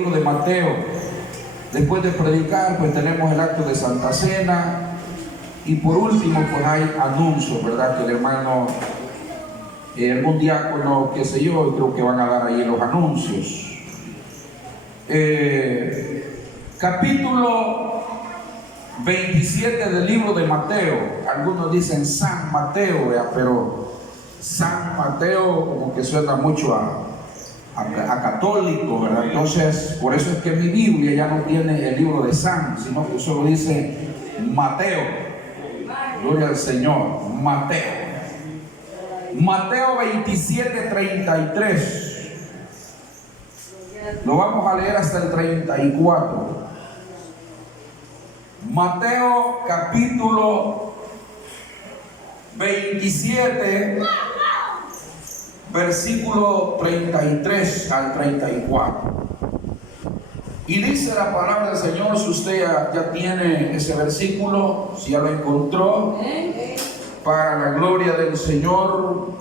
libro de Mateo. Después de predicar, pues tenemos el acto de Santa Cena. Y por último, pues hay anuncios, ¿verdad? Que el hermano, algún diácono, qué sé yo, creo que van a dar ahí los anuncios. Capítulo 27 del libro de Mateo. Algunos dicen San Mateo, ¿verdad? Pero San Mateo como que suena mucho a católico, ¿verdad? Entonces, por eso es que mi Biblia ya no tiene el libro de San, sino que solo dice Mateo. Gloria al Señor. Mateo. Mateo 27:33. Lo vamos a leer hasta el 34. Mateo capítulo 27, versículo 33 al 34. Y dice la palabra del Señor, si usted ya tiene ese versículo, si ya lo encontró, para la gloria del Señor,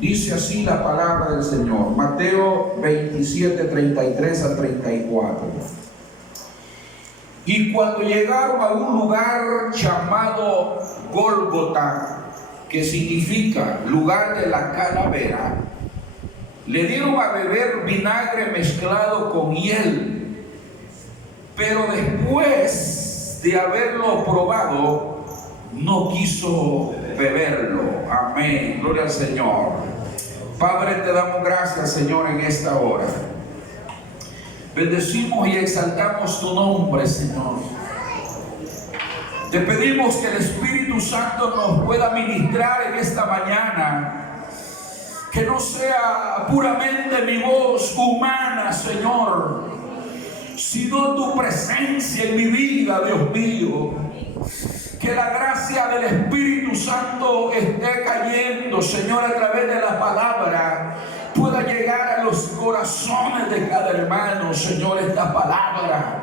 dice así la palabra del Señor. Mateo 27, 33 al 34. Y cuando llegaron a un lugar llamado Gólgota, que significa lugar de la calavera, le dieron a beber vinagre mezclado con hiel. Pero después de haberlo probado, no quiso beberlo. Amén. Gloria al Señor. Padre, te damos gracias, Señor, en esta hora. Bendecimos y exaltamos tu nombre, Señor. Te pedimos que el Espíritu Santo nos pueda ministrar en esta mañana. Que no sea puramente mi voz humana, Señor, sino tu presencia en mi vida, Dios mío. Que la gracia del Espíritu Santo esté cayendo, Señor, a través de la palabra, pueda llegar a los corazones de cada hermano, Señor, esta palabra,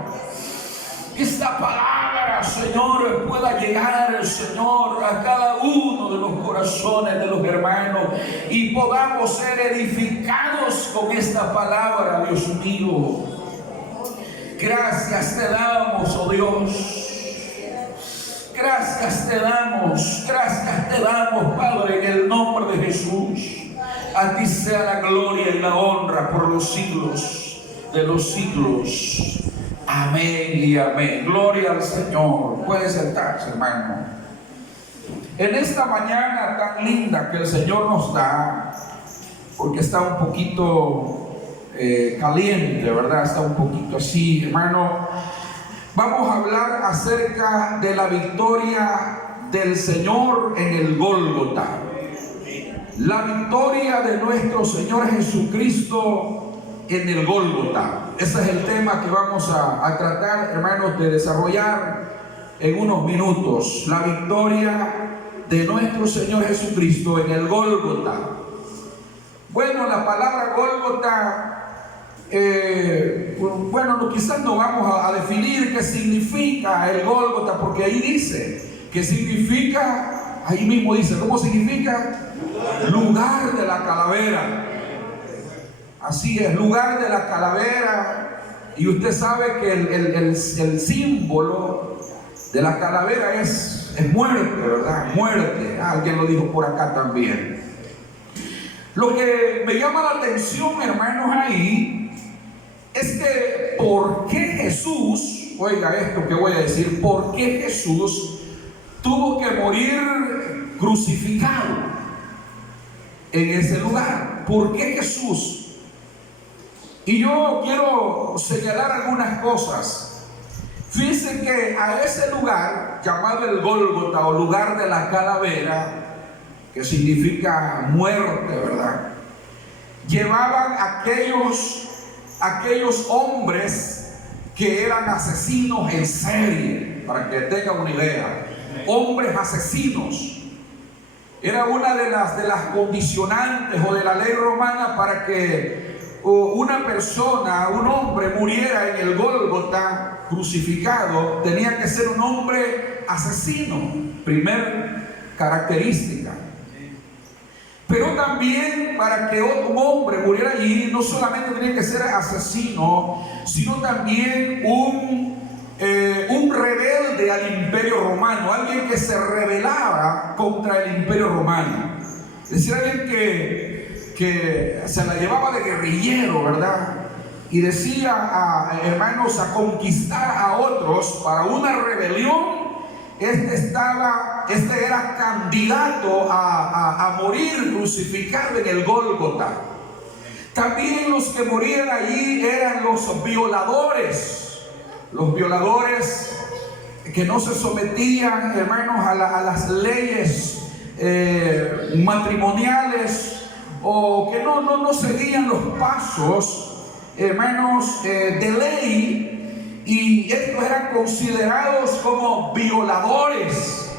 Señor, pueda llegar, Señor, a cada uno de los corazones de los hermanos y podamos ser edificados con esta palabra, Dios mío. Gracias te damos, oh Dios. Gracias te damos, Padre, en el nombre de Jesús. A ti sea la gloria y la honra por los siglos de los siglos. Amén y amén. Gloria al Señor. Puede sentarse, hermano. En esta mañana tan linda que el Señor nos da, porque está un poquito caliente, ¿verdad? Está un poquito así, hermano. Vamos a hablar acerca de la victoria del Señor en el Gólgota. La victoria de nuestro Señor Jesucristo en el Gólgota. Ese es el tema que vamos a tratar, hermanos, de desarrollar en unos minutos. La victoria de nuestro Señor Jesucristo en el Gólgota. Bueno, la palabra Gólgota, quizás no vamos a definir qué significa el Gólgota, porque ahí dice que significa, ahí mismo dice, ¿cómo significa? Lugar de la calavera. Así es, lugar de la calavera. Y usted sabe que el símbolo de la calavera es muerte, ¿verdad? Muerte. Alguien lo dijo por acá también. Lo que me llama la atención, hermanos, ahí es que ¿por qué Jesús, oiga esto que voy a decir, por qué Jesús tuvo que morir crucificado en ese lugar? ¿Por qué Jesús? Y yo quiero señalar algunas cosas. Fíjense que a ese lugar llamado el Gólgota o lugar de la calavera, que significa muerte, ¿verdad? Llevaban aquellos hombres que eran asesinos en serie, para que tengan una idea. Hombres asesinos. Era una de las condicionantes o de la ley romana para que una persona, un hombre muriera en el Gólgota crucificado. Tenía que ser un hombre asesino. Primer característica. Pero también para que un hombre muriera allí, no solamente tenía que ser asesino, sino también un rebelde al imperio romano, alguien que se rebelaba contra el imperio romano. Es decir, alguien que se la llevaba de guerrillero, ¿verdad? Y decía, hermanos, a conquistar a otros para una rebelión. Este era candidato a morir crucificado en el Gólgota. También los que morían allí eran los violadores que no se sometían, hermanos, a las leyes matrimoniales, o que no seguían los pasos, hermanos, de ley. Y estos eran considerados como violadores,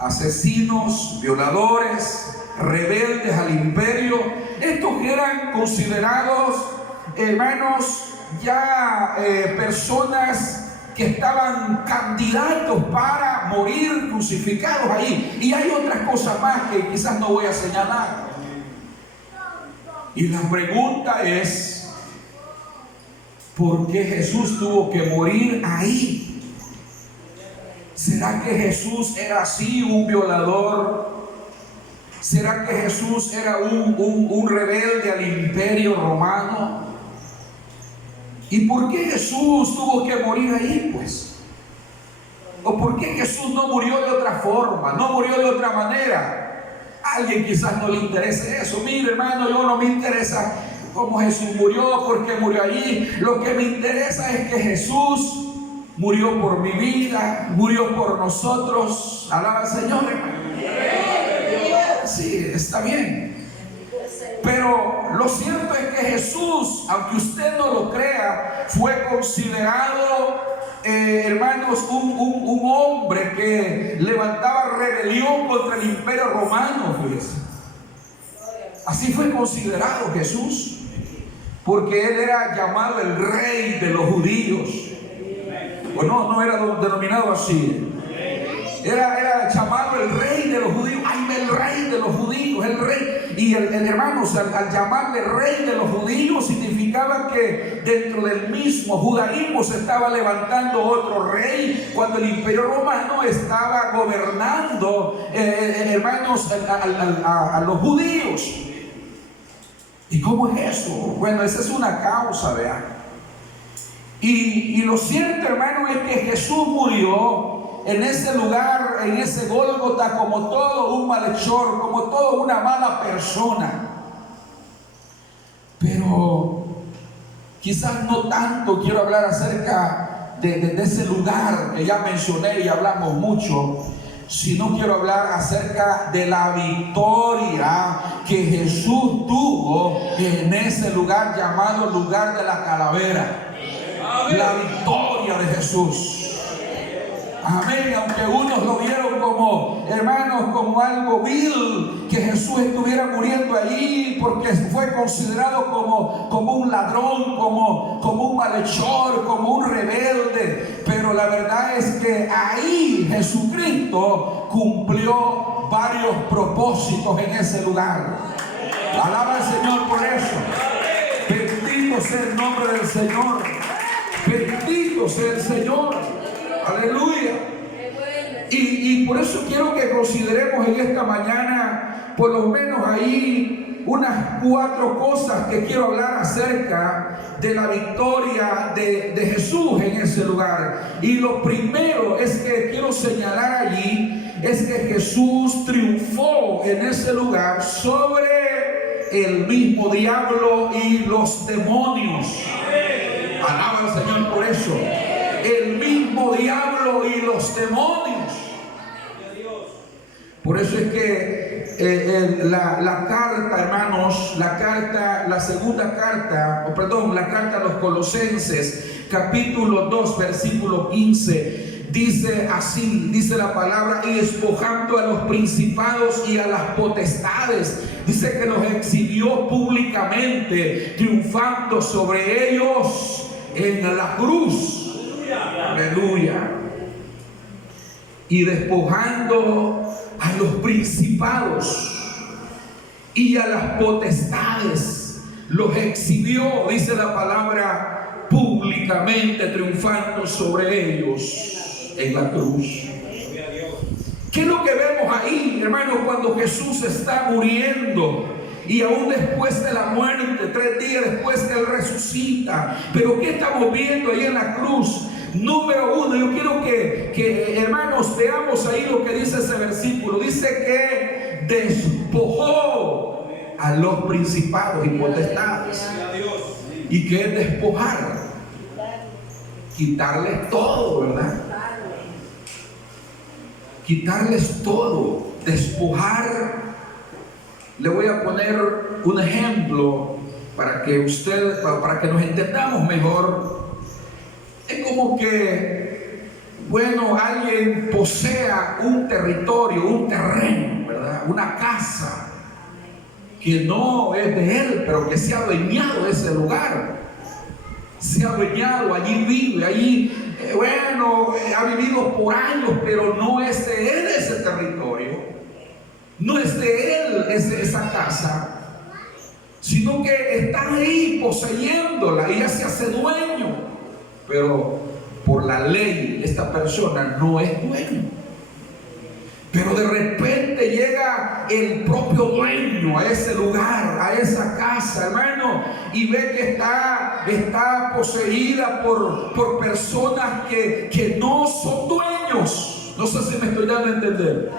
asesinos, violadores, rebeldes al imperio. Estos eran considerados, hermanos, ya personas que estaban candidatos para morir crucificados ahí. Y hay otras cosas más que quizás no voy a señalar. Y la pregunta es, ¿por qué Jesús tuvo que morir ahí? ¿Será que Jesús era así, un violador? ¿Será que Jesús era un rebelde al imperio romano? ¿Y por qué Jesús tuvo que morir ahí, pues? ¿O por qué Jesús no murió de otra forma, no murió de otra manera? A alguien quizás no le interese eso. Mire, hermano, yo no me interesa cómo Jesús murió, por qué murió allí. Lo que me interesa es que Jesús murió por mi vida, murió por nosotros. Alaba al Señor, hermano. Sí, está bien. Pero lo cierto es que Jesús, aunque usted no lo crea, fue considerado, hermanos, un hombre que levantaba rebelión contra el imperio romano. Pues así fue considerado Jesús, porque él era llamado el rey de los judíos. O no era denominado así. Era llamado el rey de los judíos. ¡Ay, el rey de los judíos! El rey. Y hermanos, al llamarle rey de los judíos, significaba que dentro del mismo judaísmo se estaba levantando otro rey, cuando el imperio romano estaba gobernando, hermanos, a los judíos. ¿Y cómo es eso? Bueno, esa es una causa, vean. Y lo cierto, hermano, es que Jesús murió en ese lugar, en ese Gólgota, como todo un malhechor, como toda una mala persona. Pero quizás no tanto quiero hablar acerca de ese lugar que ya mencioné y hablamos mucho, sino quiero hablar acerca de la victoria que Jesús tuvo en ese lugar llamado lugar de la calavera. La victoria de Jesús. Amén. Aunque unos lo vieron como, hermanos, como algo vil, que Jesús estuviera muriendo allí porque fue considerado como un ladrón, como un malhechor, como un rebelde. Pero la verdad es que ahí Jesucristo cumplió varios propósitos en ese lugar. Alaba al Señor por eso. Bendito sea el nombre del Señor. Bendito sea el Señor. Aleluya. Y por eso quiero que consideremos en esta mañana, por lo menos ahí, unas 4 cosas que quiero hablar acerca de la victoria de Jesús en ese lugar. Y lo primero es que quiero señalar allí, es que Jesús triunfó en ese lugar sobre el mismo diablo y los demonios. Alaba al Señor por eso. El mismo diablo y los demonios. Por eso es que la carta, hermanos, la segunda carta, la carta a los Colosenses, capítulo 2, versículo 15, dice así, dice la palabra: y despojando a los principados y a las potestades, dice que los exhibió públicamente, triunfando sobre ellos en la cruz. Aleluya. Y despojando a los principados y a las potestades los exhibió, dice la palabra, públicamente, triunfando sobre ellos en la cruz. ¿Qué es lo que vemos ahí, hermanos, cuando Jesús está muriendo? Y aún después de la muerte, 3 días después que Él resucita. Pero ¿qué estamos viendo ahí en la cruz? Número 1, yo quiero que hermanos veamos ahí lo que dice ese versículo. Dice que despojó a los principados y potestades. ¿Y qué es despojar? Quitarles todo, ¿verdad? Quitarles todo, despojar. Le voy a poner un ejemplo para que nos entendamos mejor. Es como que, bueno, alguien posea un territorio, un terreno, ¿verdad? Una casa que no es de él, pero que se ha adueñado de ese lugar. Se ha adueñado, allí vive, allí, ha vivido por años, pero no es de él ese territorio. No es de él esa casa, sino que está ahí poseyéndola y ya se hace dueño. Pero por la ley esta persona no es dueño. Pero de repente llega el propio dueño a ese lugar, a esa casa, hermano, y ve que está poseída por personas que no son dueños. No sé si me estoy dando a entender.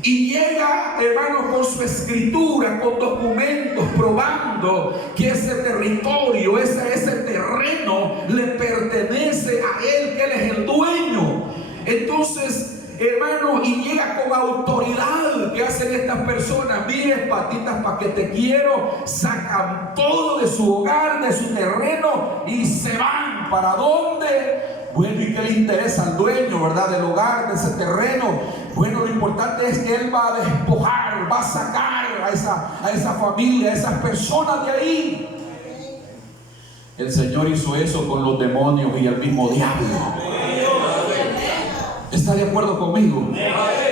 Y llega, hermano, con su escritura, con documentos, probando que ese territorio, ese terreno le pertenece a él, que él es el dueño. Entonces, hermano, y llega con autoridad. ¿Qué hacen estas personas? Mire, patitas, para que te quiero. Sacan todo de su hogar, de su terreno, y se van. ¿Para dónde? Bueno, ¿y qué le interesa al dueño, verdad, del hogar, de ese terreno? Bueno, lo importante es que él va a despojar, va a sacar a esa familia, a esas personas de ahí. El Señor hizo eso con los demonios y el mismo diablo. ¿Está de acuerdo conmigo?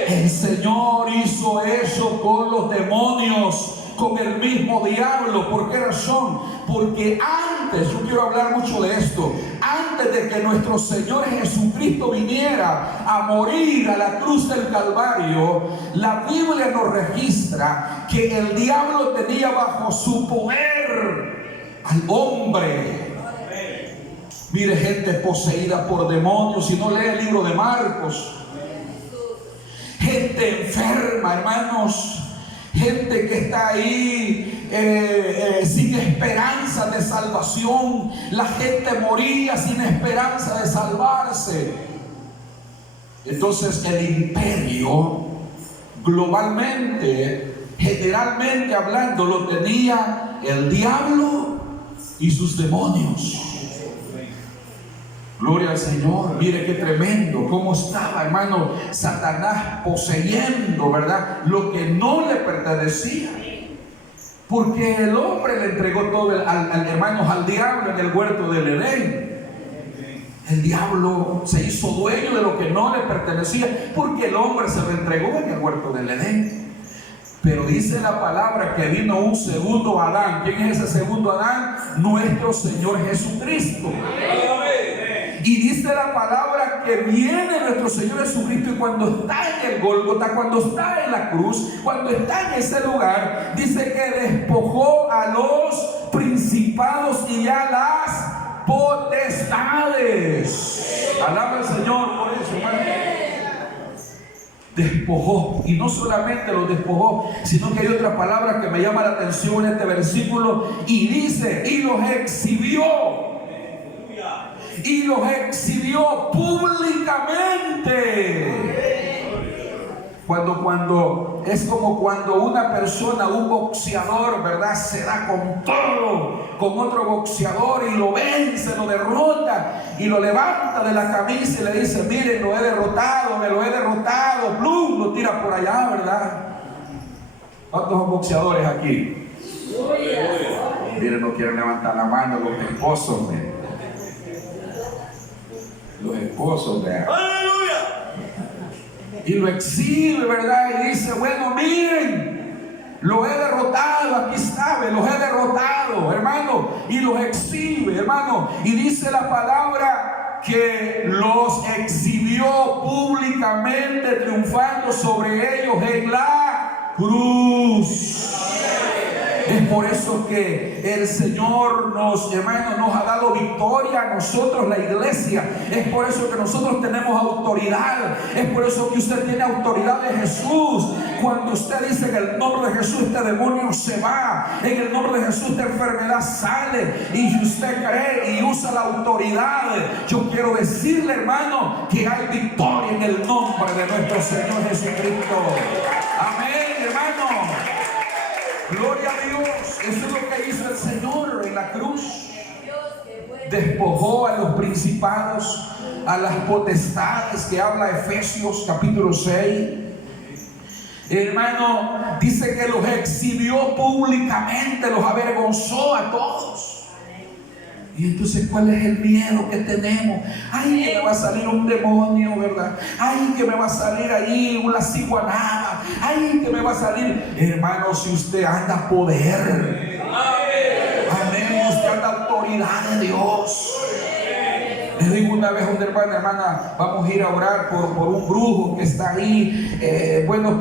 El Señor hizo eso con los demonios, con el mismo diablo. ¿Por qué razón? Porque antes, yo quiero hablar mucho de esto, antes de que nuestro Señor Jesucristo viniera a morir a la cruz del Calvario, la Biblia nos registra que el diablo tenía bajo su poder al hombre. Mire, gente poseída por demonios. Si no lee el libro de Marcos, gente enferma, hermanos, gente que está ahí sin esperanza de salvación. La gente moría sin esperanza de salvarse. Entonces el imperio, globalmente, generalmente hablando, lo tenía el diablo y sus demonios. Gloria al Señor. Mire qué tremendo, cómo estaba, hermano, Satanás poseyendo, ¿verdad?, lo que no le pertenecía. Porque el hombre le entregó todo al diablo en el huerto del Edén. El diablo se hizo dueño de lo que no le pertenecía, porque el hombre se lo entregó en el huerto del Edén. Pero dice la palabra que vino un segundo Adán. ¿Quién es ese segundo Adán? Nuestro Señor Jesucristo. Y dice la palabra que viene nuestro Señor Jesucristo, y cuando está en el Gólgota, cuando está en la cruz, cuando está en ese lugar, dice que despojó a los principados y a las potestades. Alaba al Señor por eso, hermano. Despojó, y no solamente los despojó, sino que hay otra palabra que me llama la atención en este versículo, y dice, y los exhibió. Y los exhibió públicamente. Cuando es como cuando una persona, un boxeador, ¿verdad?, se da con todo con otro boxeador y lo vence, lo derrota, y lo levanta de la camisa y le dice: miren, lo he derrotado, me lo he derrotado, ¡plum!, lo tira por allá, ¿verdad? ¿Cuántos son boxeadores aquí? Miren, no quieren levantar la mano los esposos, miren. Los esposos, ¿verdad? ¡Aleluya! Y lo exhibe, ¿verdad? Y dice: bueno, miren Lo he derrotado, aquí está, los he derrotado, hermano, y los exhibe, hermano. Y dice la palabra que los exhibió públicamente, triunfando sobre ellos en la cruz. Es por eso que el Señor hermanos, nos ha dado victoria a nosotros, la iglesia. Es por eso que nosotros tenemos autoridad. Es por eso que usted tiene autoridad de Jesús. Cuando usted dice en el nombre de Jesús, este demonio se va. En el nombre de Jesús, esta enfermedad sale. Y usted cree y usa la autoridad. Yo quiero decirle, hermano, que hay victoria en el nombre de nuestro Señor Jesucristo. Amén, hermano. Gloria a Dios. Eso es lo que hizo el Señor en la cruz. Despojó a los principados, a las potestades que habla Efesios capítulo 6. Hermano, dice que los exhibió públicamente, los avergonzó a todos. Y entonces, ¿cuál es el miedo que tenemos? Ay, que me va a salir un demonio, ¿verdad? Ay, que me va a salir ahí una ciguanada. Ay, que me va a salir. Hermano, si usted anda poder. Amén. Usted anda autoridad de Dios. Le digo una vez a una hermana, vamos a ir a orar por un brujo que está ahí,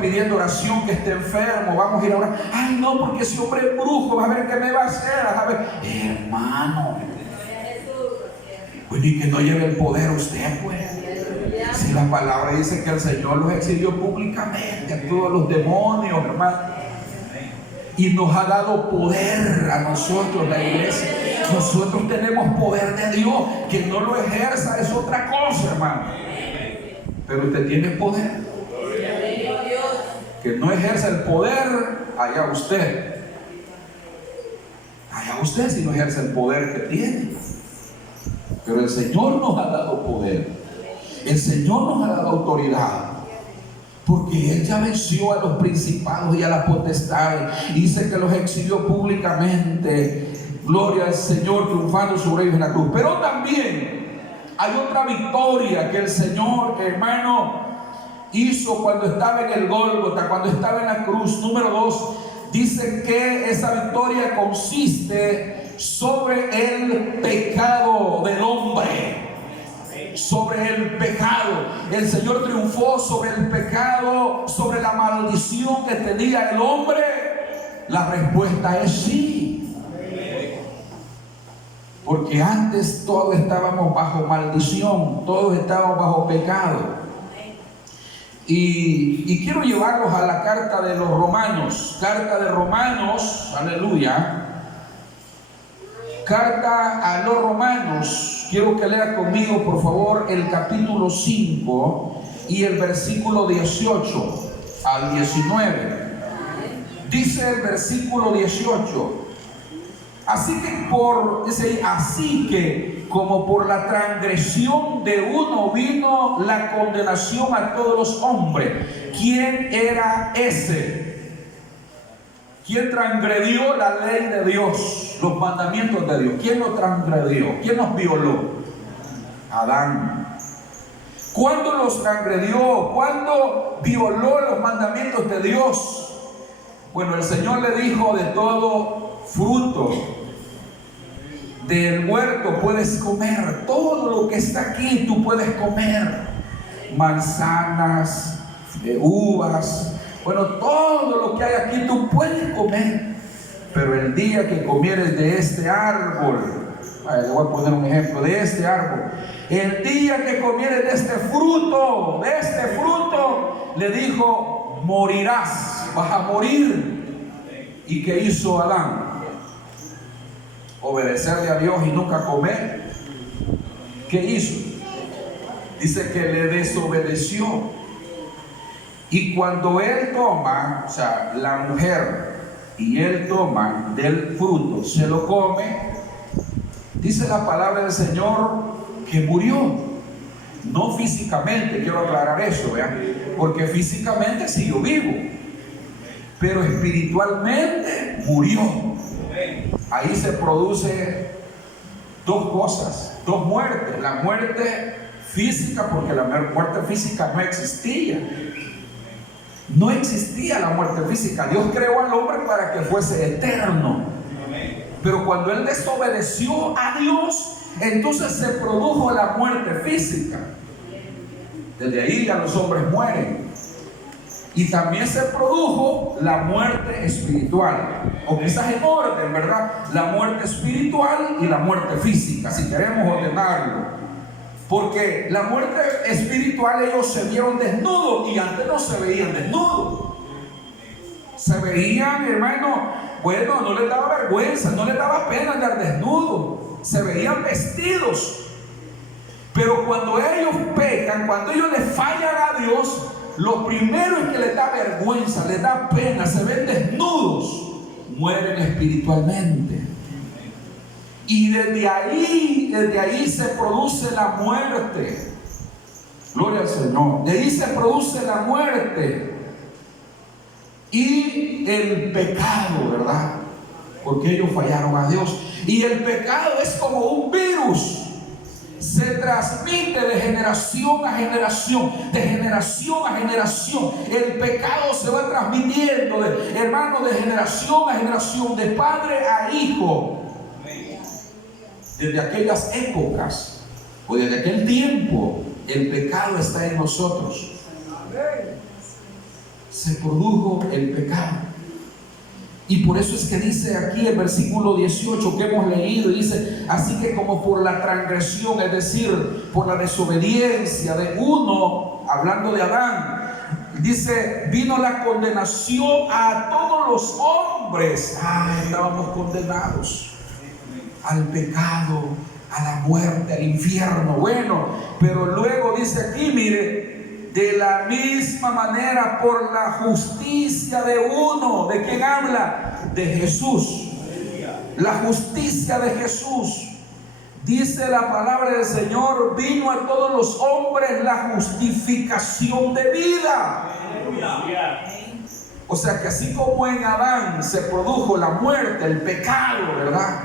pidiendo oración, que esté enfermo. Vamos a ir a orar. Ay, no, porque ese hombre es brujo, a ver qué me va a hacer. A ver, hermano. Pues y que no lleve el poder usted, pues. Si la palabra dice que el Señor los exhibió públicamente a todos los demonios, hermano, y nos ha dado poder a nosotros, la iglesia. Nosotros tenemos poder de Dios. Que no lo ejerza es otra cosa, hermano, pero usted tiene poder. Que no ejerza el poder, allá usted si no ejerce el poder que tiene. Pero el Señor nos ha dado poder. El Señor nos ha dado autoridad. Porque Él ya venció a los principados y a las potestades. Dice que los exhibió públicamente. Gloria al Señor, triunfando sobre ellos en la cruz. Pero también hay otra victoria que el Señor, hermano, hizo cuando estaba en el Gólgota, cuando estaba en la cruz. Número 2, dice que esa victoria consiste sobre el pecado del hombre. Sobre el pecado. El Señor triunfó sobre el pecado, sobre la maldición que tenía el hombre. La respuesta es sí. Porque antes todos estábamos bajo maldición, todos estábamos bajo pecado. Y quiero llevarlos a la carta de los Romanos. Carta de Romanos, aleluya. Carta a los Romanos. Quiero que lea conmigo, por favor, el capítulo 5 y el versículo 18 al 19. Dice el versículo 18. Así que como por la transgresión de uno vino la condenación a todos los hombres. ¿Quién era ese? ¿Quién transgredió la ley de Dios, los mandamientos de Dios? ¿Quién lo transgredió? ¿Quién los violó? Adán. ¿Cuándo los transgredió? ¿Cuándo violó los mandamientos de Dios? Bueno, el Señor le dijo: de todo fruto del huerto puedes comer, todo lo que está aquí tú puedes comer, manzanas, uvas, bueno, todo lo que hay aquí tú puedes comer, pero el día que comieres de este árbol, le voy a poner un ejemplo de este árbol, el día que comieres de este fruto, le dijo: morirás, vas a morir. ¿Y qué hizo Adán? Obedecerle a Dios y nunca comer. ¿Qué hizo? Dice que le desobedeció. Y cuando él toma, o sea, la mujer y él toma del fruto, se lo come, dice la palabra del Señor que murió. No físicamente, quiero aclarar eso, ¿vean? Porque físicamente siguió vivo, pero espiritualmente murió. Ahí se produce dos cosas, dos muertes. La muerte física, porque la muerte física no existía. No existía la muerte física. Dios creó al hombre para que fuese eterno. Pero cuando él desobedeció a Dios, entonces se produjo la muerte física. Desde ahí ya los hombres mueren. Y también se produjo la muerte espiritual, o quizás en orden, ¿verdad? La muerte espiritual y la muerte física, si queremos ordenarlo. Porque la muerte espiritual, ellos se vieron desnudos, y antes no se veían desnudos. Se veían, hermano, bueno, no les daba vergüenza, no les daba pena andar desnudos. Se veían vestidos. Pero cuando ellos pecan, cuando ellos les fallan a Dios, lo primero es que les da vergüenza, les da pena, se ven desnudos, mueren espiritualmente. Y desde ahí se produce la muerte. Gloria al Señor. De ahí se produce la muerte y el pecado, ¿verdad? Porque ellos fallaron a Dios. Y el pecado es como un virus. Se transmite de generación a generación, de generación a generación. El pecado se va transmitiendo, hermano, de generación a generación, de padre a hijo. Desde aquellas épocas o desde aquel tiempo, el pecado está en nosotros. Se produjo el pecado. Y por eso es que dice aquí el versículo 18 que hemos leído, dice: así que como por la transgresión, es decir, por la desobediencia de uno, hablando de Adán, dice, vino la condenación a todos los hombres. Estábamos condenados al pecado, a la muerte, al infierno. Bueno, pero luego dice aquí, mire, de la misma manera, por la justicia de uno. ¿De quién habla? De Jesús. La justicia de Jesús. Dice la palabra del Señor: vino a todos los hombres la justificación de vida. O sea que así como en Adán se produjo la muerte, el pecado, ¿verdad?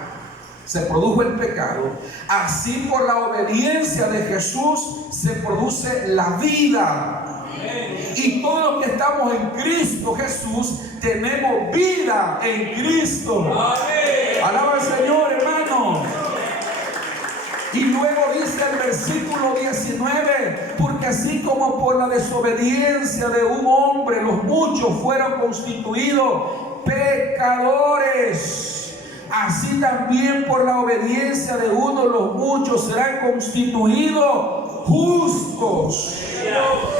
Se produjo el pecado, así por la obediencia de Jesús se produce la vida. Y todos los que estamos en Cristo Jesús tenemos vida en Cristo. Alaba al Señor, hermano. Y luego dice el versículo 19: porque así como por la desobediencia de un hombre los muchos fueron constituidos pecadores, así también por la obediencia de uno los muchos serán constituidos justos.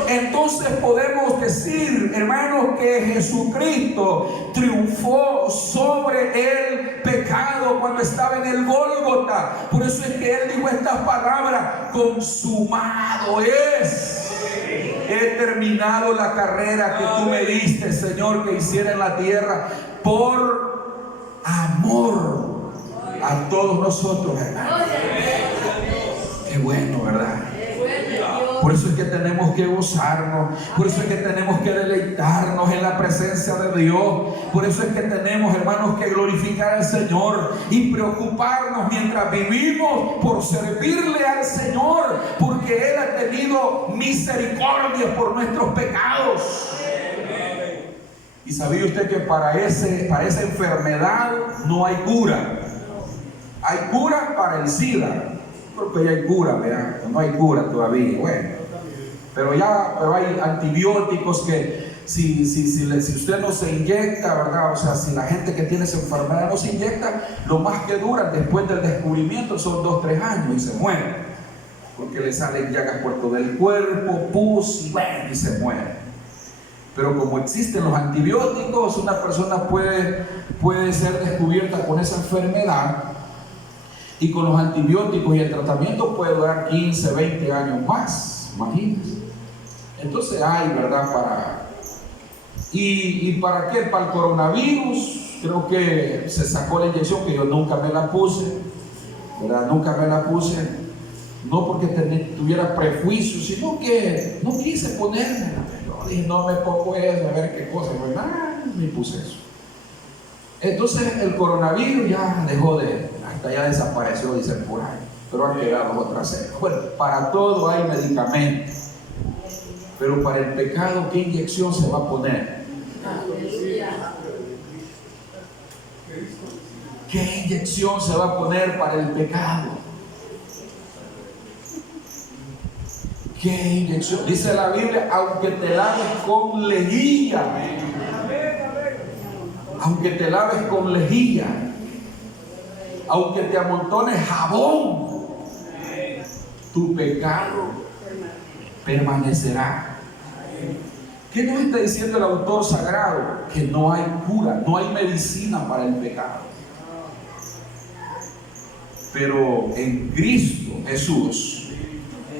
Entonces podemos decir, hermanos, que Jesucristo triunfó sobre el pecado cuando estaba en el Gólgota. Por eso es que Él dijo estas palabras: consumado es. He terminado la carrera que tú me diste, Señor, que hiciera en la tierra, por amor a todos nosotros, hermanos. Qué bueno, ¿verdad? Por eso es que tenemos que gozarnos, por eso es que tenemos que deleitarnos en la presencia de Dios. Por eso es que tenemos, hermanos, que glorificar al Señor y preocuparnos mientras vivimos por servirle al Señor, porque Él ha tenido misericordia por nuestros pecados. Y sabía usted que para esa enfermedad no hay cura. Hay cura para el SIDA. Porque ya hay cura, ¿verdad? No hay cura todavía. Bueno, pero hay antibióticos que si usted no se inyecta, ¿verdad? O sea, si la gente que tiene esa enfermedad no se inyecta, lo más que dura después del descubrimiento son 2-3 años y se muere. Porque le salen llagas por todo el cuerpo, pus, y se muere. Pero como existen los antibióticos, una persona puede ser descubierta con esa enfermedad, y con los antibióticos y el tratamiento puede durar 15, 20 años más, imagínense. Entonces hay, ¿verdad? ¿Y para qué? Para el coronavirus. Creo que se sacó la inyección, que yo nunca me la puse, ¿verdad? Nunca me la puse, no porque tuviera prejuicios, sino que no quise ponerme. Yo dije, no me pongo eso, a ver qué cosa. Pues nada, me puse eso. Entonces el coronavirus ya dejó hasta ya desapareció, dicen por ahí, pero han quedado otras cepas. Bueno, para todo hay medicamentos. Pero para el pecado, ¿qué inyección se va a poner? ¿Qué inyección se va a poner para el pecado? ¿Qué inyección? Dice la Biblia, aunque te laves con lejía, aunque te laves con lejía, aunque te amontones jabón, tu pecado permanecerá. ¿Qué nos está diciendo el autor sagrado? Que no hay cura, no hay medicina para el pecado. Pero en Cristo Jesús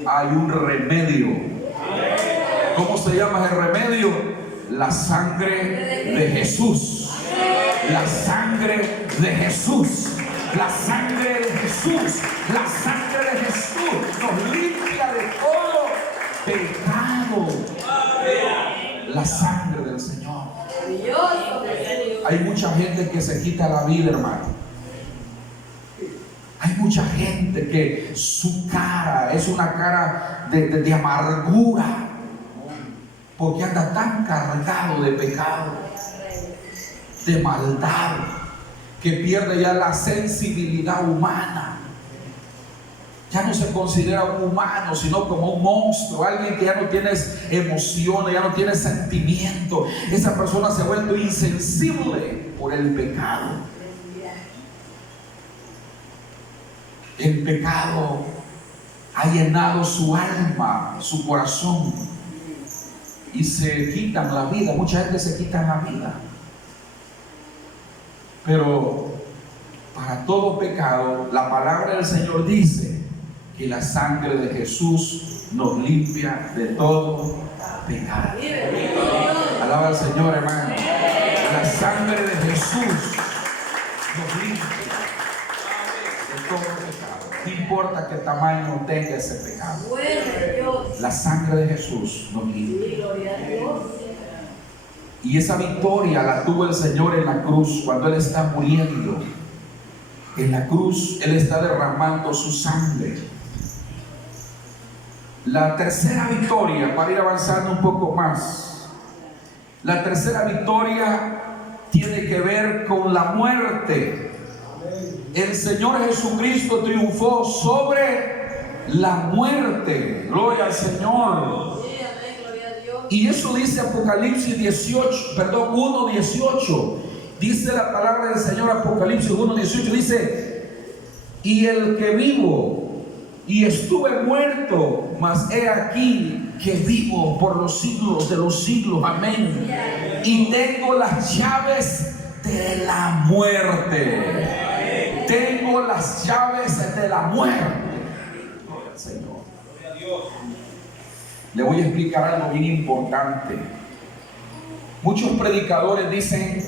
hay un remedio. ¿Cómo se llama el remedio? La sangre de Jesús. La sangre de Jesús. La sangre de Jesús. La sangre de Jesús nos limpia de todo pecado. La sangre del Señor. Hay mucha gente que se quita la vida, hermano. Hay mucha gente que su cara es una cara de amargura, porque anda tan cargado de pecado, de maldad, que pierde ya la sensibilidad humana. Ya no se considera un humano, sino como un monstruo, alguien que ya no tiene emociones, ya no tiene sentimiento. Esa persona se ha vuelto insensible por el pecado. El pecado ha llenado su alma, su corazón, y se quitan la vida. Mucha gente se quita la vida. Pero para todo pecado, la palabra del Señor dice que la sangre de Jesús nos limpia de todo pecado. Alaba al Señor, hermano. La sangre de Jesús nos limpia de todo pecado. No importa qué tamaño tenga ese pecado. La sangre de Jesús nos limpia. Y esa victoria la tuvo el Señor en la cruz, cuando Él está muriendo. En la cruz Él está derramando su sangre. La tercera victoria, para ir avanzando un poco más, la tercera victoria tiene que ver con la muerte. El Señor Jesucristo triunfó sobre la muerte. Gloria al Señor. Y eso dice Apocalipsis 1:18. Dice la palabra del Señor, Apocalipsis 1:18, dice: y el que vivo y estuve muerto, mas he aquí que vivo por los siglos de los siglos. Amén. Y tengo las llaves de la muerte. Tengo las llaves de la muerte. Gloria al Señor. Le voy a explicar algo bien importante. Muchos predicadores dicen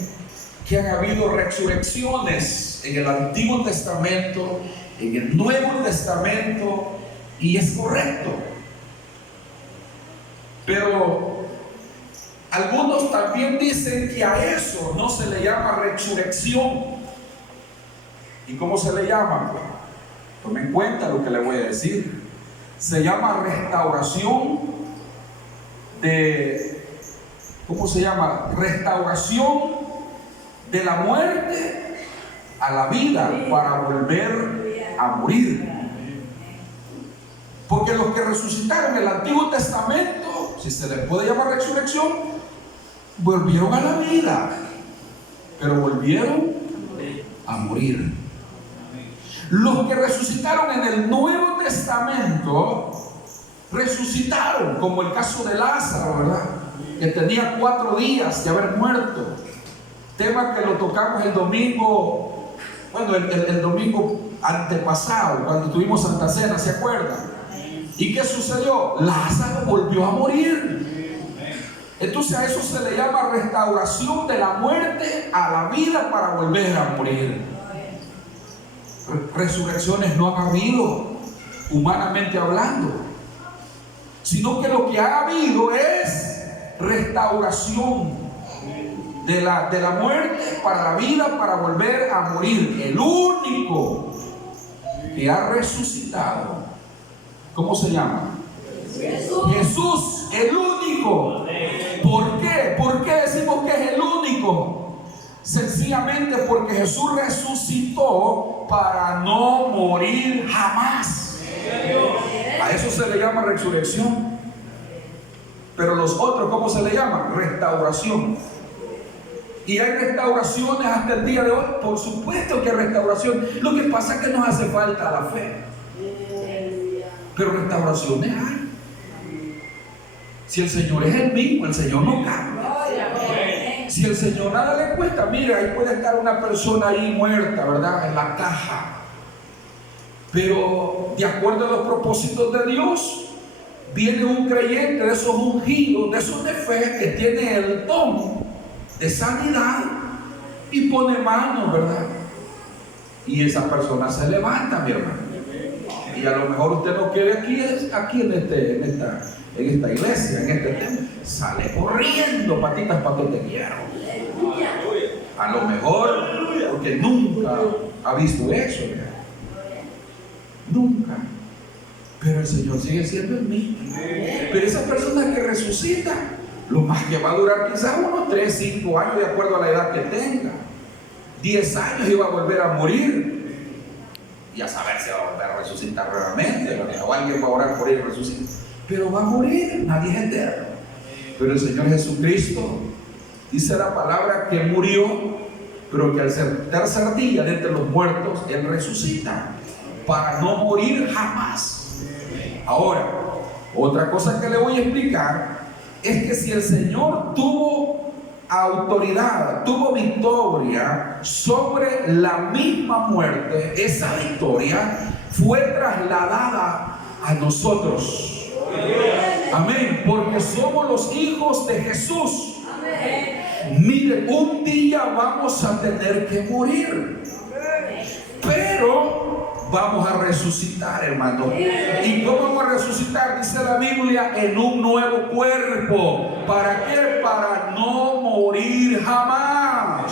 que han habido resurrecciones en el Antiguo Testamento, en el Nuevo Testamento, y es correcto. Pero algunos también dicen que a eso no se le llama resurrección. ¿Y cómo se le llama? Tome en cuenta lo que le voy a decir. Se llama restauración de, ¿cómo se llama? Restauración de la muerte a la vida para volver a morir. Porque los que resucitaron en el Antiguo Testamento, si se les puede llamar resurrección, volvieron a la vida, pero volvieron a morir. Los que resucitaron en el Nuevo Testamento resucitaron, como el caso de Lázaro, ¿verdad? Que tenía 4 días de haber muerto. Tema que lo tocamos el domingo, bueno, el domingo antepasado, cuando tuvimos Santa Cena, ¿se acuerdan? ¿Y qué sucedió? Lázaro volvió a morir. Entonces a eso se le llama restauración de la muerte a la vida para volver a morir. Resurrecciones no han habido, humanamente hablando, sino que lo que ha habido es restauración de la muerte para la vida, para volver a morir. El único que ha resucitado, ¿cómo se llama? Jesús, el único único. ¿Por qué? ¿Por qué decimos que es el único? Sencillamente porque Jesús resucitó para no morir jamás. A eso se le llama resurrección. Pero los otros, ¿cómo se le llama? Restauración. Y hay restauraciones hasta el día de hoy. Por supuesto que hay restauración. Lo que pasa es que nos hace falta la fe. Pero restauraciones hay. Si el Señor es el mismo, el Señor no cambia. Si el Señor nada le cuesta, mira, ahí puede estar una persona ahí muerta, ¿verdad? En la caja. Pero de acuerdo a los propósitos de Dios, viene un creyente de esos ungidos, de esos de fe, que tiene el don de sanidad y pone manos, ¿verdad? Y esa persona se levanta, mi hermano. Y a lo mejor usted no quiere aquí en esta iglesia, en este templo, sale corriendo, patitas para que te quiero. A lo mejor, porque nunca ha visto eso, ¿verdad? Nunca. Pero el Señor sigue siendo el mismo. Pero esa persona que resucita, lo más que va a durar quizás unos 3, 5 años, de acuerdo a la edad que tenga. 10 años iba a volver a morir. Y a saber si va a volver a resucitar nuevamente, o alguien va a orar por él y resucitar. Pero va a morir, nadie es eterno. Pero el Señor Jesucristo dice la palabra que murió, pero que al tercer día de entre los muertos, Él resucita para no morir jamás. Ahora, otra cosa que le voy a explicar es que si el Señor tuvo autoridad, tuvo victoria sobre la misma muerte, esa victoria fue trasladada a nosotros. Amén, porque somos los hijos de Jesús. Miren, un día vamos a tener que morir, pero vamos a resucitar, hermano. ¿Y cómo vamos a resucitar? Dice la Biblia, en un nuevo cuerpo. ¿Para qué? Para no morir jamás.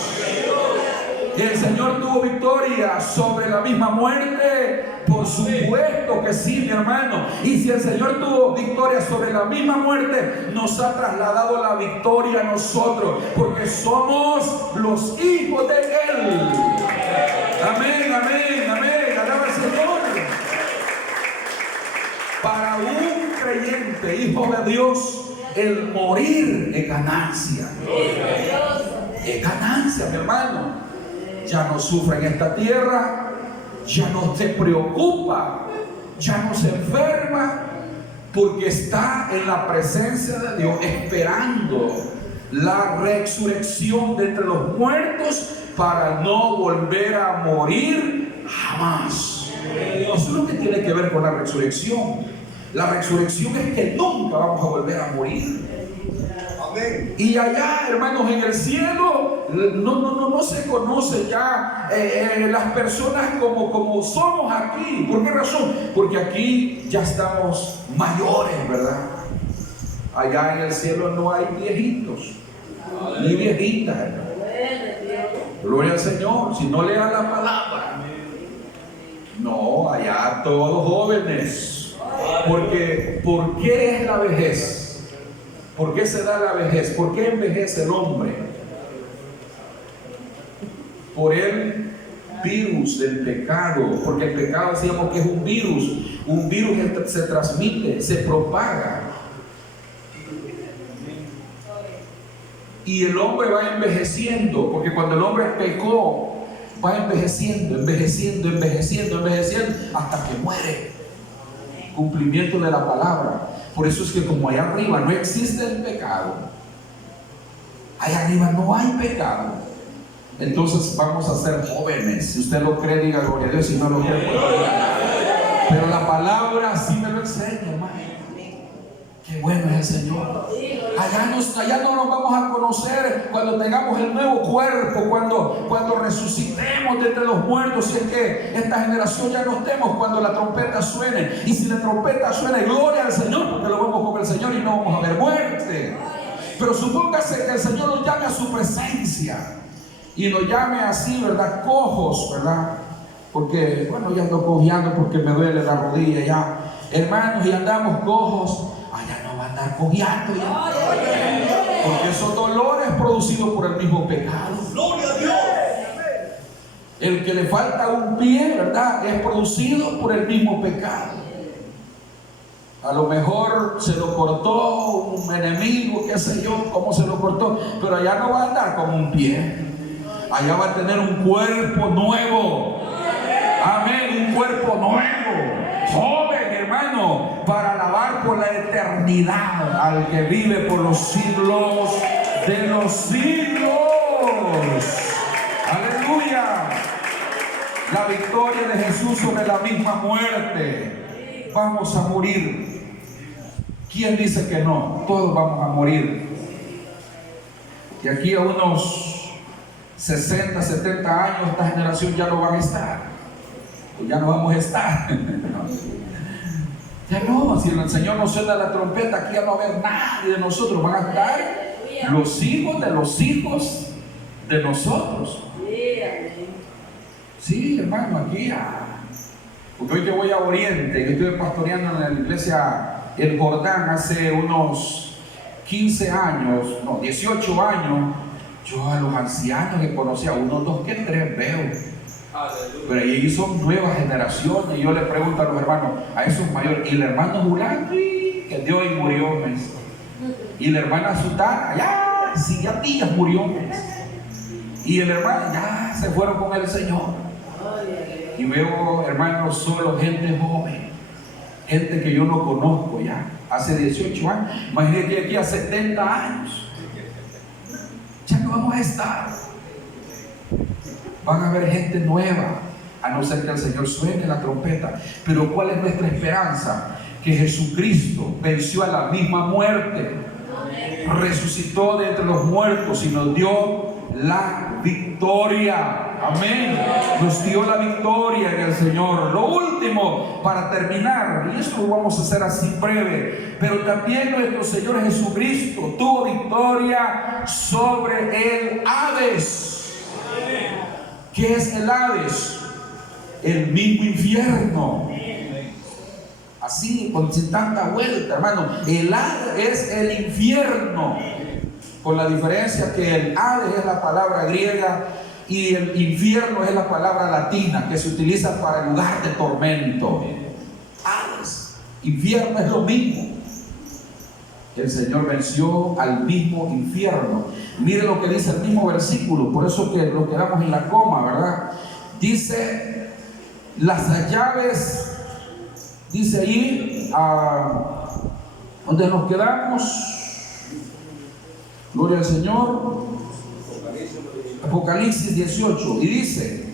El Señor tuvo victoria sobre la misma muerte. Por supuesto que sí, mi hermano. Y si el Señor tuvo victoria sobre la misma muerte, nos ha trasladado la victoria a nosotros, porque somos los hijos de Él. Amén, amén, amén. Alaba al Señor. Para un creyente, hijo de Dios, el morir es ganancia. Es ganancia, mi hermano. Ya no sufre en esta tierra, ya no se preocupa, ya no se enferma, porque está en la presencia de Dios, esperando la resurrección de entre los muertos para no volver a morir jamás. Eso es lo que tiene que ver con la resurrección. La resurrección es que nunca vamos a volver a morir. Y allá, hermanos, en el cielo no se conoce ya las personas como somos aquí. ¿Por qué razón? Porque aquí ya estamos mayores, ¿verdad? Allá en el cielo no hay viejitos ni viejitas, hermano. Gloria al Señor. Si no lean la palabra, no, allá todos jóvenes. Porque ¿por qué es la vejez? ¿Por qué se da la vejez? ¿Por qué envejece el hombre? Por el virus del pecado. Porque el pecado decíamos que es un virus. Un virus que se transmite, se propaga. Y el hombre va envejeciendo. Porque cuando el hombre pecó, va envejeciendo, hasta que muere. Cumplimiento de la palabra. Por eso es que como allá arriba no existe el pecado, allá arriba no hay pecado, entonces vamos a ser jóvenes. Si usted lo cree, diga gloria a Dios. Si no lo cree, pues, pero la palabra sí me lo enseña, hermano. Qué bueno es el Señor. Allá no nos vamos a conocer cuando tengamos el nuevo cuerpo, cuando resucitemos de entre los muertos. Si es que esta generación ya no estemos, cuando la trompeta suene. Y si la trompeta suena, gloria al Señor, porque lo vemos con el Señor y no vamos a ver muerte. Pero supóngase que el Señor nos llame a su presencia y nos llame así, ¿verdad? Cojos, ¿verdad? Porque, bueno, ya ando cojeando porque me duele la rodilla ya. Hermanos, y andamos cojos. Allá no va a andar andar cojeando ya. Porque esos dolores producidos por el mismo pecado. Gloria a Dios. El que le falta un pie, ¿verdad?, es producido por el mismo pecado. A lo mejor se lo cortó un enemigo, qué sé yo, cómo se lo cortó, pero allá no va a andar como un pie. Allá va a tener un cuerpo nuevo. Amén, un cuerpo nuevo, joven, hermano, para alabar por la eternidad al que vive por los siglos de los siglos. Aleluya. La victoria de Jesús sobre la misma muerte. Vamos a morir. ¿Quién dice que no? Todos vamos a morir. Y aquí a unos 60, 70 años esta generación ya no van a estar. Ya no vamos a estar. Ya no, si el Señor nos suena la trompeta, aquí ya no va a haber nadie de nosotros. Van a estar los hijos de nosotros. Sí, hermano, aquí porque hoy que voy a Oriente, yo estuve pastoreando en la iglesia El Jordán hace unos 15 años, no, 18 años. Yo a los ancianos que conocía, unos 2 que 3 veo. Pero ahí son nuevas generaciones. Y yo le pregunto a los hermanos, a esos mayores, y el hermano Julán, que de hoy murió, y la hermana Sutana, ya, sí, ya días murió, y el hermano, ya se fueron con el Señor. Y veo, hermanos, solo gente joven, gente que yo no conozco ya, hace 18 años. Imagínate aquí a 70 años. Ya no vamos a estar. Van a haber gente nueva, a no ser que el Señor suene la trompeta. Pero ¿cuál es nuestra esperanza? Que Jesucristo venció a la misma muerte, resucitó de entre los muertos y nos dio la victoria. Amén. Nos dio la victoria en el Señor. Lo último, para terminar, y esto lo vamos a hacer así breve, pero también nuestro Señor Jesucristo tuvo victoria sobre el Hades. ¿Qué es el Hades? El mismo infierno. Así, sin tanta vuelta, hermano. El Hades es el infierno, con la diferencia que el Hades es la palabra griega y el infierno es la palabra latina que se utiliza para el lugar de tormento. Hades, infierno es lo mismo. El Señor venció al mismo infierno. Mire lo que dice el mismo versículo, por eso que lo quedamos en la coma, ¿verdad? Dice, las llaves, dice ahí, donde nos quedamos, gloria al Señor, Apocalipsis 18, y dice,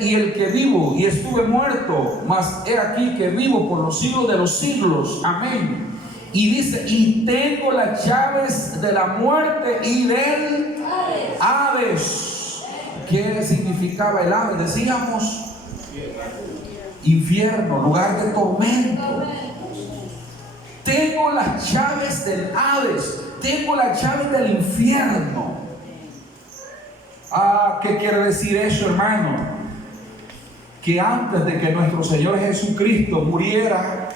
y el que vivo y estuve muerto, mas he aquí que vivo por los siglos de los siglos, amén. Y dice, y tengo las llaves de la muerte y del Hades. ¿Qué significaba el Hades? Decíamos, infierno, lugar de tormento. Tengo las llaves del Hades, tengo las llaves del infierno. ¿Qué quiere decir eso, hermano? Que antes de que nuestro Señor Jesucristo muriera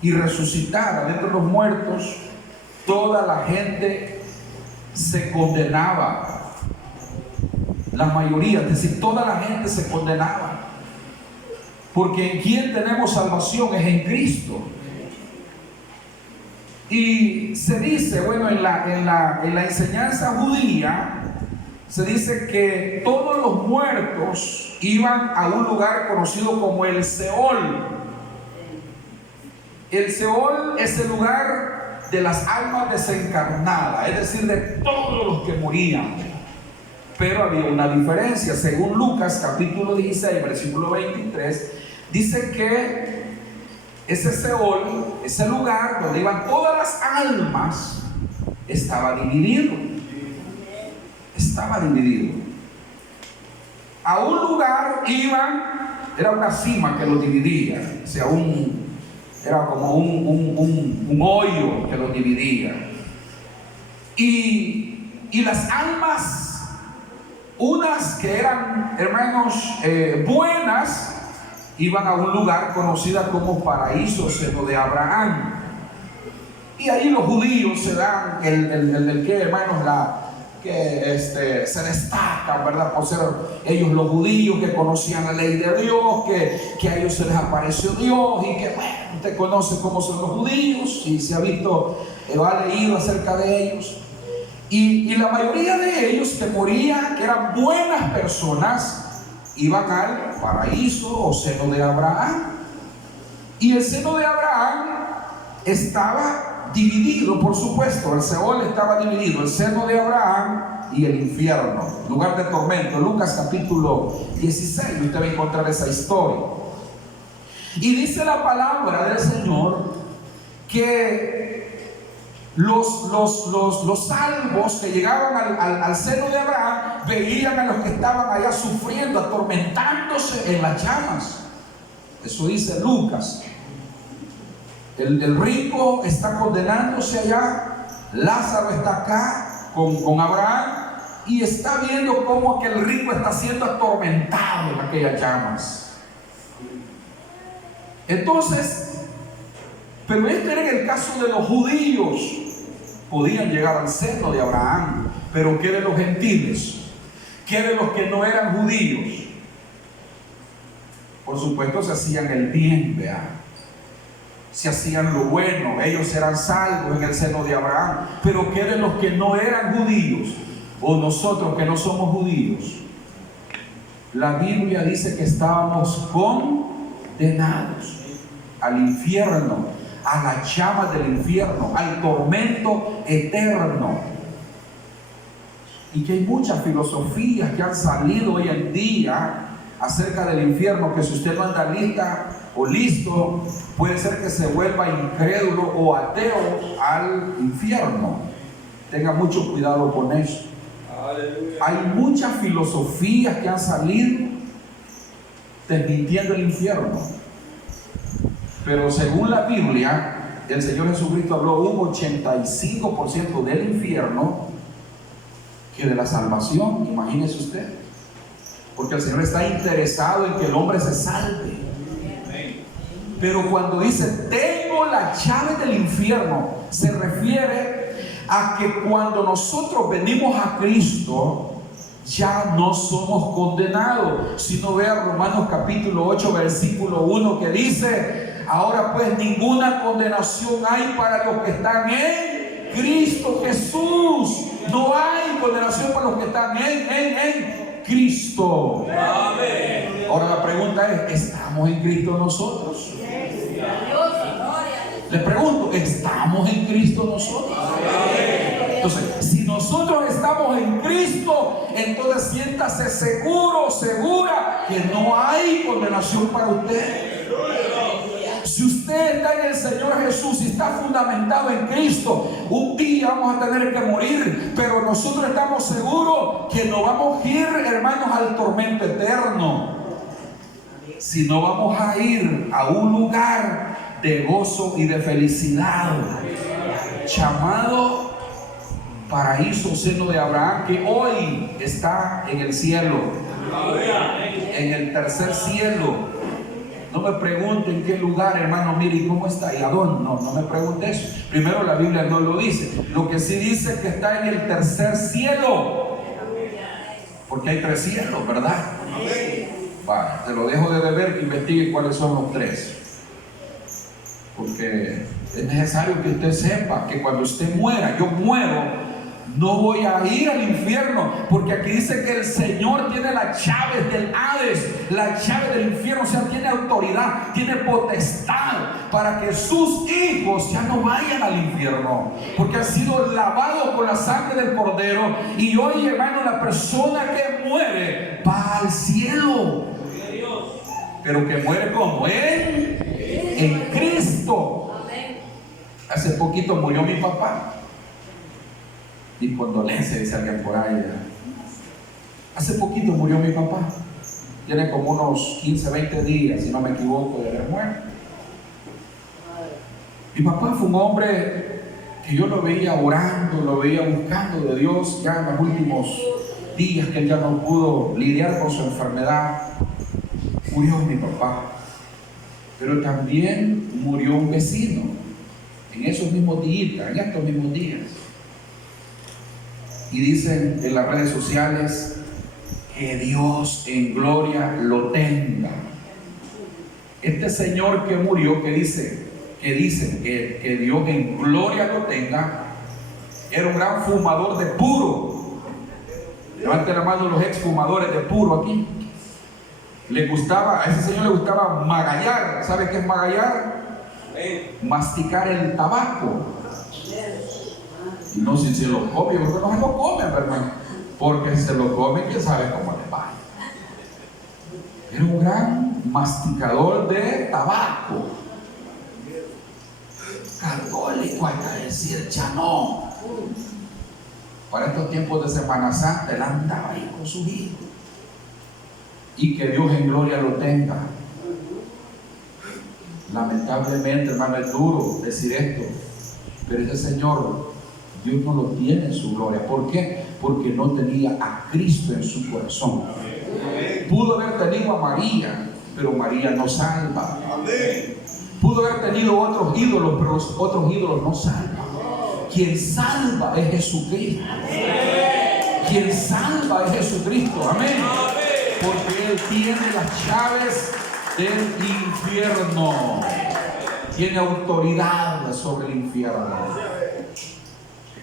y resucitara de entre los muertos, toda la gente se condenaba. La mayoría, es decir, toda la gente se condenaba. Porque en quien tenemos salvación es en Cristo. Y se dice, bueno, en la enseñanza judía, se dice que todos los muertos iban a un lugar conocido como el Seol. El Seol es el lugar de las almas desencarnadas, es decir, de todos los que morían. Pero había una diferencia. Según Lucas capítulo 16, versículo 23, dice que ese Seol, ese lugar donde iban todas las almas, estaba dividido. Estaba dividido. A un lugar iban, era una cima que lo dividía, o sea, era como un hoyo que lo dividía. Y las almas, unas que eran, hermanos, buenas, iban a un lugar conocido como paraíso, seno de Abraham. Y ahí los judíos se dan el que, hermanos, se destacan, ¿verdad? Por ser ellos los judíos que conocían la ley de Dios, que a ellos se les apareció Dios, y que, bueno, usted conoce cómo son los judíos, y se ha visto, ha leído acerca de ellos. Y la mayoría de ellos que morían, que eran buenas personas, iban al paraíso o seno de Abraham. Y el seno de Abraham estaba dividido, por supuesto. El Seol estaba dividido, el seno de Abraham y el infierno, lugar de tormento. Lucas capítulo 16, usted va a encontrar esa historia. Y dice la palabra del Señor que los salvos que llegaban al seno de Abraham veían a los que estaban allá sufriendo, atormentándose en las llamas. Eso dice Lucas. El rico está condenándose allá, Lázaro está acá con Abraham, y está viendo cómo aquel rico está siendo atormentado en aquellas llamas. Entonces, pero este era en el caso de los judíos. Podían llegar al seno de Abraham, pero ¿qué de los gentiles? ¿Qué de los que no eran judíos? Por supuesto se hacían el bien, vean, se hacían lo bueno, ellos eran salvos en el seno de Abraham. Pero ¿qué de los que no eran judíos? O nosotros que no somos judíos. La Biblia dice que estábamos condenados al infierno, a las llamas del infierno, al tormento eterno. Y que hay muchas filosofías que han salido hoy en día acerca del infierno, que si usted no anda lista o listo, puede ser que se vuelva incrédulo o ateo al infierno. Tenga mucho cuidado con eso. Aleluya. Hay muchas filosofías que han salido desmintiendo el infierno, pero según la Biblia, el Señor Jesucristo habló un 85% del infierno que de la salvación. Imagínese usted, porque el Señor está interesado en que el hombre se salve. Pero cuando dice tengo las llaves del infierno, se refiere a que cuando nosotros venimos a Cristo ya no somos condenados, sino vea Romanos capítulo 8 versículo 1, que dice: ahora pues ninguna condenación hay para los que están en Cristo Jesús. No hay condenación para los que están en Cristo. Amén. Ahora la pregunta es: ¿estamos en Cristo nosotros? Le pregunto, ¿estamos en Cristo nosotros? Entonces, si nosotros estamos en Cristo, entonces siéntase seguro, segura, que no hay condenación para usted. Si usted está en el Señor Jesús y está fundamentado en Cristo, un día vamos a tener que morir, pero nosotros estamos seguros que no vamos a ir, hermanos, al tormento eterno, sino vamos a ir a un lugar de gozo y de felicidad, llamado paraíso, seno de Abraham, que hoy está en el cielo, en el tercer cielo. No me pregunten qué lugar, hermano, mire cómo está y a dónde. No me pregunte eso. Primero, la Biblia no lo dice. Lo que sí dice es que está en el tercer cielo, porque hay 3 cielos, ¿verdad? Vale, te lo dejo de deber, que investigue cuáles son los 3, porque es necesario que usted sepa que cuando usted muera, yo muero, no voy a ir al infierno, porque aquí dice que el Señor tiene las llaves del Hades, las llaves del infierno. O sea, tiene autoridad, tiene potestad para que sus hijos ya no vayan al infierno, porque han sido lavados con la sangre del Cordero. Y hoy, hermano, la persona que muere va al cielo, pero que muere como en Cristo. Hace poquito murió mi papá. Y condolencia, dice alguien por ahí. Hace poquito murió mi papá. Tiene como unos 15, 20 días, si no me equivoco, de haber muerto. Mi papá fue un hombre que yo lo veía orando, lo veía buscando de Dios ya en los últimos días, que él ya no pudo lidiar con su enfermedad. Murió mi papá. Pero también murió un vecino en esos mismos días, en estos mismos días. Y dicen en las redes sociales que Dios en gloria lo tenga. Este señor que murió, que dice que Dios en gloria lo tenga, era un gran fumador de puro. Levanten la mano los ex fumadores de puro aquí. A ese señor le gustaba magallar. ¿Sabe qué es magallar? Masticar el tabaco. Y no si se lo come, porque no se lo comen, hermano. Porque si se lo comen, quién sabe cómo le va. Era un gran masticador de tabaco. Católico, hay que decir, chanó. Para estos tiempos de Semana Santa, él andaba ahí con su hijo. Y que Dios en gloria lo tenga. Lamentablemente, hermano, es duro decir esto, pero este señor, Dios no lo tiene en su gloria. ¿Por qué? Porque no tenía a Cristo en su corazón. Pudo haber tenido a María, pero María no salva. Pudo haber tenido otros ídolos, pero los otros ídolos no salvan. Quien salva es Jesucristo. Quien salva es Jesucristo. Amén. Porque Él tiene las llaves del infierno. Tiene autoridad sobre el infierno.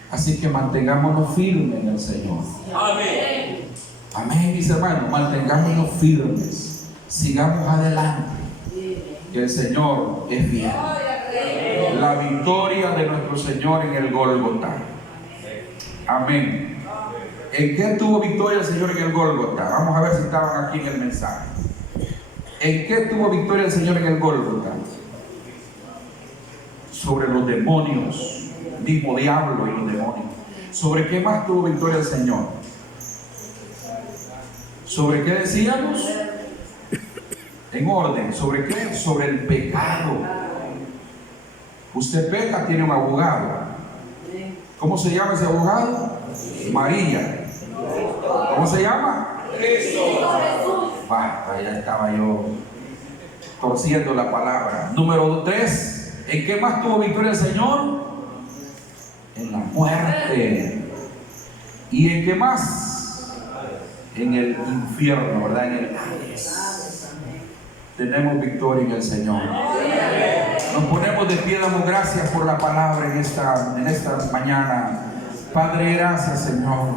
Así que mantengámonos firmes en el Señor. Amén. Amén, mis hermanos. Mantengámonos firmes. Sigamos adelante. Que el Señor es fiel. La victoria de nuestro Señor en el Gólgota. Amén. ¿En qué tuvo victoria el Señor en el Gólgota? Vamos a ver si estaban aquí en el mensaje. ¿En qué tuvo victoria el Señor en el Gólgota? Sobre los demonios, mismo diablo y los demonios. ¿Sobre qué más tuvo victoria el Señor? ¿Sobre qué decíamos? En orden. ¿Sobre qué? Sobre el pecado. Usted peca, tiene un abogado. ¿Cómo se llama ese abogado? María. ¿Cómo se llama? Cristo. Basta, ya estaba yo torciendo la palabra. Número 3. ¿En qué más tuvo victoria el Señor? En la muerte. ¿Y en qué más? En el infierno, ¿verdad? En el Hades. Tenemos victoria en el Señor. Nos ponemos de pie, damos gracias por la palabra en esta mañana. Padre, gracias, Señor.